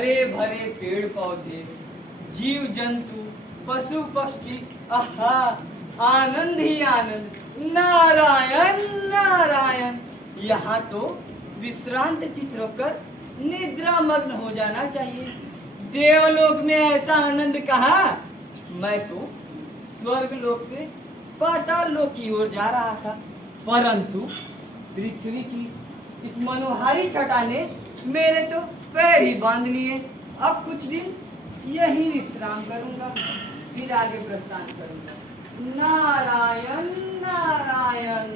हरे भरे पेड़ पौधे, जीव जंतु, पशु पक्षी, आहा आनंद ही आनंद। नारायण नारायण। यहाँ तो विश्रांत चित्त होकर निद्रा मग्न हो जाना चाहिए। देवलोक में ऐसा आनंद कहाँ। मैं तो स्वर्ग लोक से पाताल लोक की ओर जा रहा था, परंतु पृथ्वी की इस मनोहारी छटा ने मेरे तो पैर ही बांध लिए। अब कुछ दिन यही विश्राम करूंगा, फिर आगे प्रस्थान करूंगा। नारायण नारायण।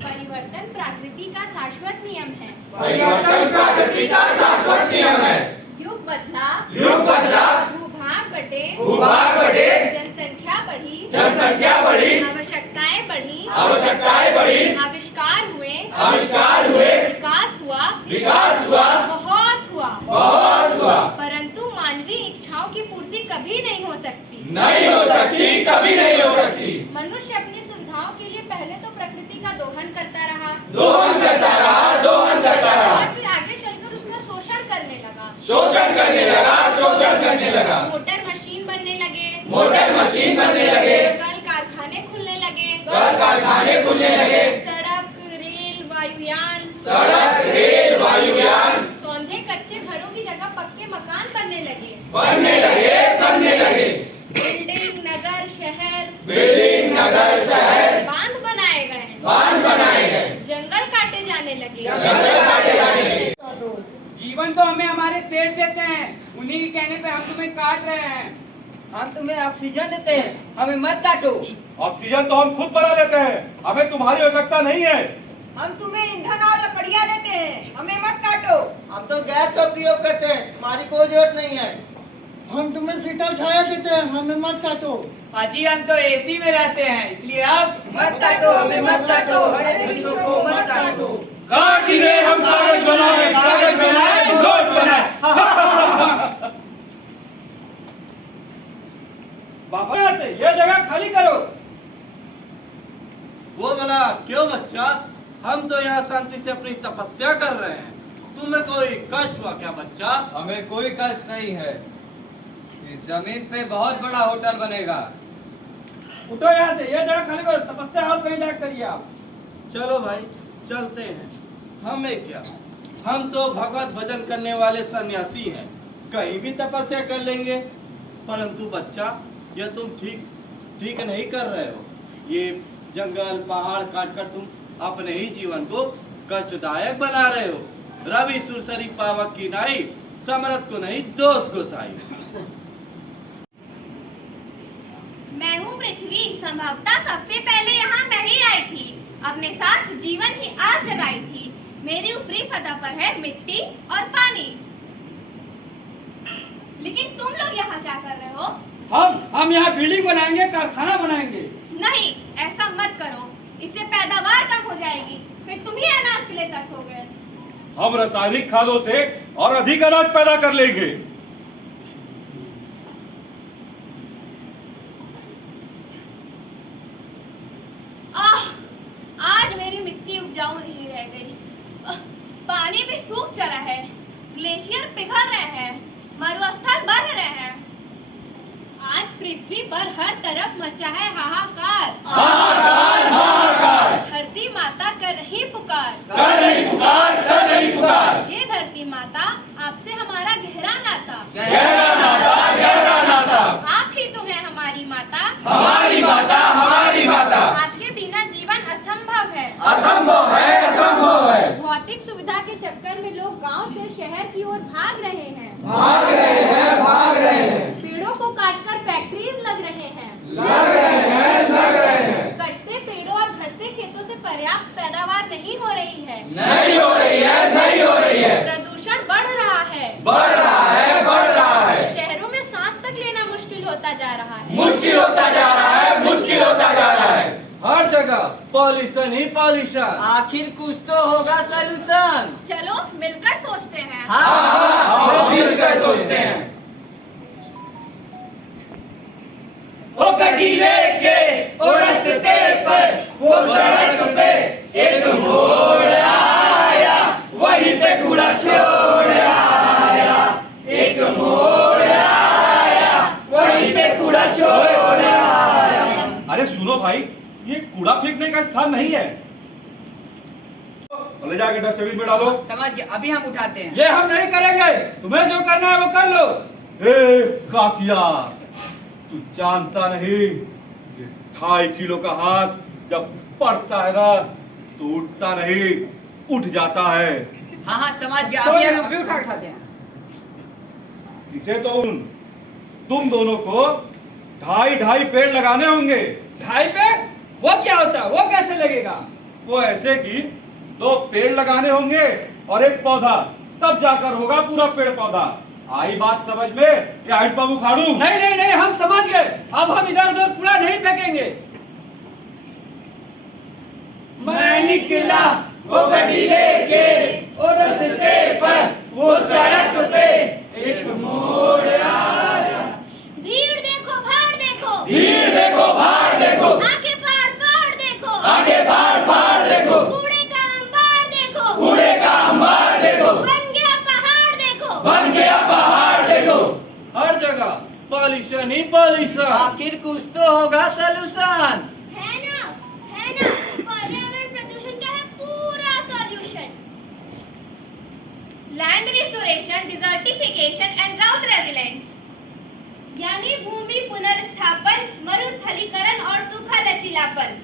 परिवर्तन प्रकृति का शाश्वत नियम है। परिवर्तन प्रकृति का शाश्वत नियम है। युग बदला, युग बदला, भूभाग बटे, भूभाग बढ़े, जनसंख्या बढ़ी, जनसंख्या बढ़ी, आवश्यकताएं बढ़ी, आवश्यकताएं बढ़ी, आविष्कार हुए, आविष्कार हुए, विकास हुआ, विकास हुआ, बहुत हुआ, बहुत हुआ, परंतु मानवीय इच्छाओं की पूर्ति कभी नहीं हो सकती। नहीं हो सकती, कभी नहीं हो सकती। मनुष्य अपनी सुविधाओं के लिए पहले तो प्रकृति का दोहन करता रहा, दोहन करता रहा, दोहन करता रहा, और फिर आगे चलकर उसका शोषण करने लगा, शोषण करने लगा, शोषण करने लगा, मोटर मशीन बनने लगे, मोटर मशीन बनने लगे, कल कारखाने खुलने लगे, कल कारखाने खुलने लगे, सड़क, रेल, वायुयान, सड़क, रेल, वायुयान, सौंधे कच्चे घरों की जगह पक्के मकान बनने लगे, बनने लगे, बनने लगे, बिल्डिंग, नगर, शहर, बिल्डिंग, नगर, शहर, बांध बनाए गए, बांध बनाए गए, जंगल काटे जाने लगे, जंगल काटे जाने लगे। जीवन तो हमें हमारे सेठ देते हैं, उन्हीं के कहने पे हम तुम्हें काट रहे हैं। हम तुम्हें ऑक्सीजन देते हैं, हमें मत काटो। ऑक्सीजन तो हम खुद बना लेते हैं, हमें तुम्हारी आवश्यकता नहीं है। हम तुम्हें ईंधन और लकड़ियाँ देते हैं, हमें मत काटो। हम तो गैस का प्रयोग करते हैं, हमारी कोई जरूरत नहीं है। हम तुम्हें शीतल छाया देते हैं, हमें मत काटो। हाजी हम तो एसी में रहते हैं, इसलिए आप मत काटो, हमें मत काटो, हमारे वृक्षों को मत काटो। काट ही रहे, हम कागज बनाए, कागज बनाए, नोट बनाए। बाबा यहाँ से यह जगह खाली करो। वो बोला, क्यों बच्चा? हम तो यहाँ शांति से अपनी तपस्या कर रहे हैं, तुम्हें कोई कष्ट हुआ क्या बच्चा? हमें कोई कष्ट नहीं है। इस जमीन पे बहुत बड़ा होटल बनेगा। उठो यहाँ से, यह जगह खाली करो, तपस्या और कहीं जाकर करिए आप। चलो भाई चलते हैं। हमें क्या, हम तो भगवत भजन करने वाले सन्यासी हैं, कहीं भी तपस्या कर लेंगे। परंतु बच्चा, यह तुम ठीक नहीं कर रहे हो। ये जंगल पहाड़ काट कर तुम अपने ही जीवन को कष्टदायक बना रहे हो। रवि सुरसरी पावक की नाई, समरथ को नहीं दोष गोसाई। मैं हूँ पृथ्वी, संभवतः सबसे पहले यहाँ मैं ही आई थी, अपने साथ जीवन की आग जगाई थी। मेरी ऊपरी सतह पर है मिट्टी और पानी, लेकिन तुम लोग यहाँ क्या कर रहे हो? हम यहाँ बिल्डिंग बनाएंगे, कारखाना बनाएंगे। नहीं, ऐसा मत करो, इससे पैदावार कम हो जाएगी, फिर तुम ही अनाज के लिए तरसोगे। हम रासायनिक खादों से और अधिक अनाज पैदा कर लेंगे। आज मेरी मिट्टी उपजाऊ नहीं रह गई, पानी भी सूख चला है, ग्लेशियर पिघल रहे हैं, मरुस्थल बढ़ रहे हैं। आज पृथ्वी पर हर तरफ मचा है हाहाकार, हाहाकार, हाहाकार, धरती माता कर रही पुकार, कर रही पुकार, कर रही पुकार। हे धरती माता, आपसे हमारा गहरा नाता, गहरा नाता, गहरा नाता। आप ही तो हैं हमारी माता, हमारी माता, हमारी माता। आपके बिना जीवन असंभव है, असंभव है, असंभव है। भौतिक सुविधा के चक्कर में लोग गांव से शहर की ओर भाग रहे हैं, भाग रहे हैं, भाग रहे हैं। पेड़ों को काटकर फैक्ट्रीज लग रहे हैं, लग रहे हैं, लग रहे हैं। कटते पेड़ों और घटते खेतों से पर्याप्त पैदावार नहीं हो रही है, नहीं हो रही है, नहीं हो रही है। प्रदूषण बढ़ रहा है, बढ़ रहा है, बढ़ रहा है। शहरों में सांस तक लेना मुश्किल होता जा रहा है, मुश्किल होता जा रहा है, मुश्किल होता जा रहा है। हर जगह पॉल्यूशन ही पॉल्यूशन। आखिर कुछ तो होगा सलूशन। चलो मिलकर सोचते हैं। हम मिलकर सोचते हैं। ओ कटीले के ओ रास्ते पर, वो सड़क पे एक मोड़ आया, वहीं पे कूड़ा छोड़ आया, एक मोड़ आया, वहीं पे कूड़ा छोड़ आया। अरे सुनो भाई, ये कूड़ा फेंकने का स्थान नहीं है। ले जाके डस्टबिन में डालो। समझ गए, अभी हम उठाते हैं। ये हम नहीं करेंगे, तुम्हें जो करना है वो कर लो। ए कातिया, तू जानता नहीं, ये 2.5 किलो का हाथ जब पड़ता है ना तो उठता नहीं, उठ जाता है। हाँ हाँ समझ गया, अभी उठाते हैं। इसे तो तुम दोनों को 2.5 पेड़ लगाने होंगे। 2.5 पेड़? वो क्या होता है? वो कैसे लगेगा? वो ऐसे कि 2 पेड़ लगाने होंगे और 1 पौधा, तब जाकर होगा पूरा पेड़ पौधा। आई बात समझ में या हैंडपंप उखाड़ू? नहीं नहीं नहीं, हम समझ गए। अब हम इधर उधर कूड़ा नहीं फेंकेंगे। मैं निकला वो गड्डी लेके, और रास्ते पर वो सड़क पे एक मोड़ आया। भीड़ देखो, भाड़ देखो, भीड़ देखो, भाड़ देखो, आगे फाड़ देखो, आगे फाड़ देखो, कूड़े का अंबार देखो, कूड़े का अंबार देखो, बन गया पहाड़ देखो, बन गया पहाड़ देखो। हर जगह पॉल्यूशन ही पॉल्यूशन। आखिर कुछ तो होगा सलूशन। है ना? पर्यावरण प्रदूषण का है पूरा solution. Land restoration, desertification and drought resilience, यानी भूमि पुनर्स्थापन, मरुस्थलीकरण और सूखा लचीलापन।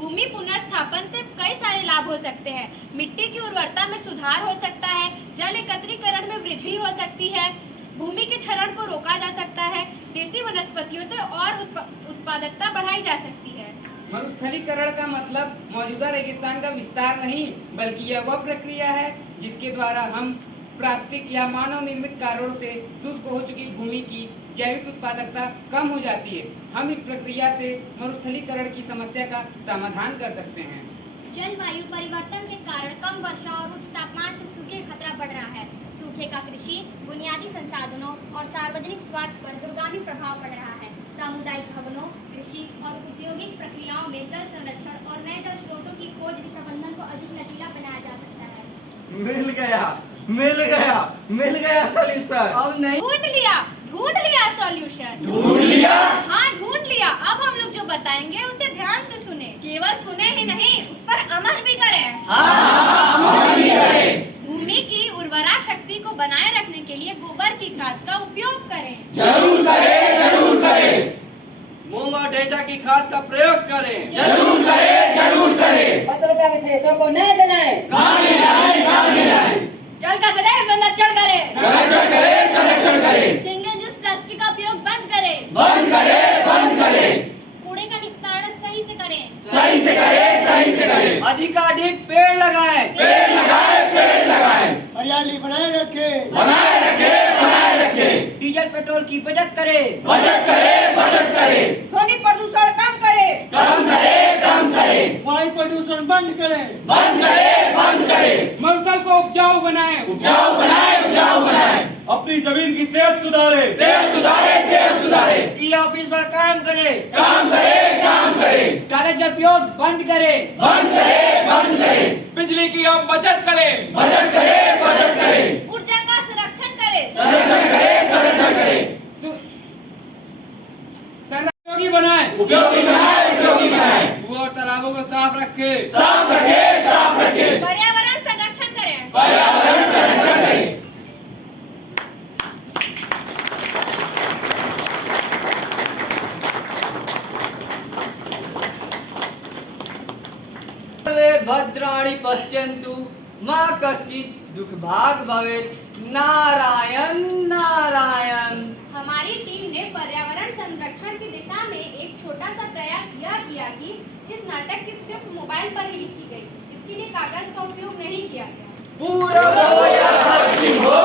भूमि पुनर्स्थापन से कई सारे लाभ हो सकते हैं। मिट्टी की उर्वरता में सुधार हो सकता है, जल एकत्रीकरण में वृद्धि हो सकती है, भूमि के क्षरण को रोका जा सकता है, देसी वनस्पतियों से और उत्पादकता बढ़ाई जा सकती है। मरुस्थलीकरण का मतलब मौजूदा रेगिस्तान का विस्तार नहीं, बल्कि यह वह प्रक्रिया है जिसके द्वारा हम प्राकृतिक या मानव निर्मित कारणों से शुष्क हो चुकी भूमि की जैविक उत्पादकता कम हो जाती है। हम इस प्रक्रिया से मरुस्थलीकरण की समस्या का समाधान कर सकते हैं। जलवायु परिवर्तन के कारण कम वर्षा और उच्च तापमान से सूखे का खतरा बढ़ रहा है। सूखे का कृषि, बुनियादी संसाधनों और सार्वजनिक स्वास्थ्य पर दूरगामी प्रभाव पड़ रहा है। सामुदायिक भवनों, कृषि और औद्योगिक प्रक्रियाओं में जल संरक्षण और नए जल स्रोतों की खोज प्रबंधन को अधिक लचीला बनाया जा सकता है। मिल गया, मिल गया, मिल गया सॉल्यूशन। अब नहीं, ढूंढ लिया सॉल्यूशन। ढूंढ लिया? हाँ ढूंढ लिया। अब हम लोग जो बताएंगे उसे ध्यान से सुने, केवल सुने ही नहीं, उस पर अमल भी करें। भूमि की उर्वरा शक्ति को बनाए रखने के लिए गोबर की खाद का उपयोग करें। जरूर करें, जरूर करें। मूंग और ढेंचा की खाद का प्रयोग करें। जरूर करें, जरूर करें। पत्र का विशेषों को न जलाएं। कहाँ ले जाएं, कहाँ ले जाएं? जल का सदैव संरक्षण करें। संरक्षण करें, संरक्षण करें। सिंगल यूज प्लास्टिक का उपयोग बंद करें। बंद करें, बंद करें। कूड़े का निस्तारण सही से करें। सही से करें, सही से करें। अधिकाधिक पेड़ लगाएं। पेड़ लगाएं, पेड़ लगाएं। हरियाली बनाए रखें। बनाए रखें, बनाए रखें। डीजल पेट्रोल की बचत करें। बचत करें, बचत करें। ध्वनि प्रदूषण कम करें। कम करें, कम करें। वायु प्रदूषण बंद करें। बंद करें, बंद करें। मरुस्थल को उपजाऊ बनाएं। उपजाऊ बनाएं, उपजाऊ बनाएं। अपनी जमीन की सेहत सुधारे। सेहत सुधारे, सेहत सुधारे। ई ऑफिस पर काम करें। काम करें, काम करें। कागज का उपयोग बंद करें। बंद करें, बंद करें। बिजली की हम बचत करें। बचत करें, बचत करें। ऊर्जा का संरक्षण करें। संरक्षण करें, संरक्षण करें। उपयोगी बनाएं। उपयोगी बनाएं, उपयोगी बनाएं। कुआं और तालाबों को साफ रखें। साफ रखें, साफ रखें। पर्यावरण संरक्षण करें। पर्यावरण संरक्षण करें। भद्राणि पश्यन्तु मा कश्चित् दुःखभाग् भवेत्। नारायण नारायण। हमारी टीम ने पर्यावरण संरक्षण की दिशा में एक छोटा सा प्रयास यह किया कि इस नाटक की स्क्रिप्ट मोबाइल पर ही लिखी गई। इसके लिए कागज का उपयोग नहीं किया गया। पूरा हो या पश्चिम हो,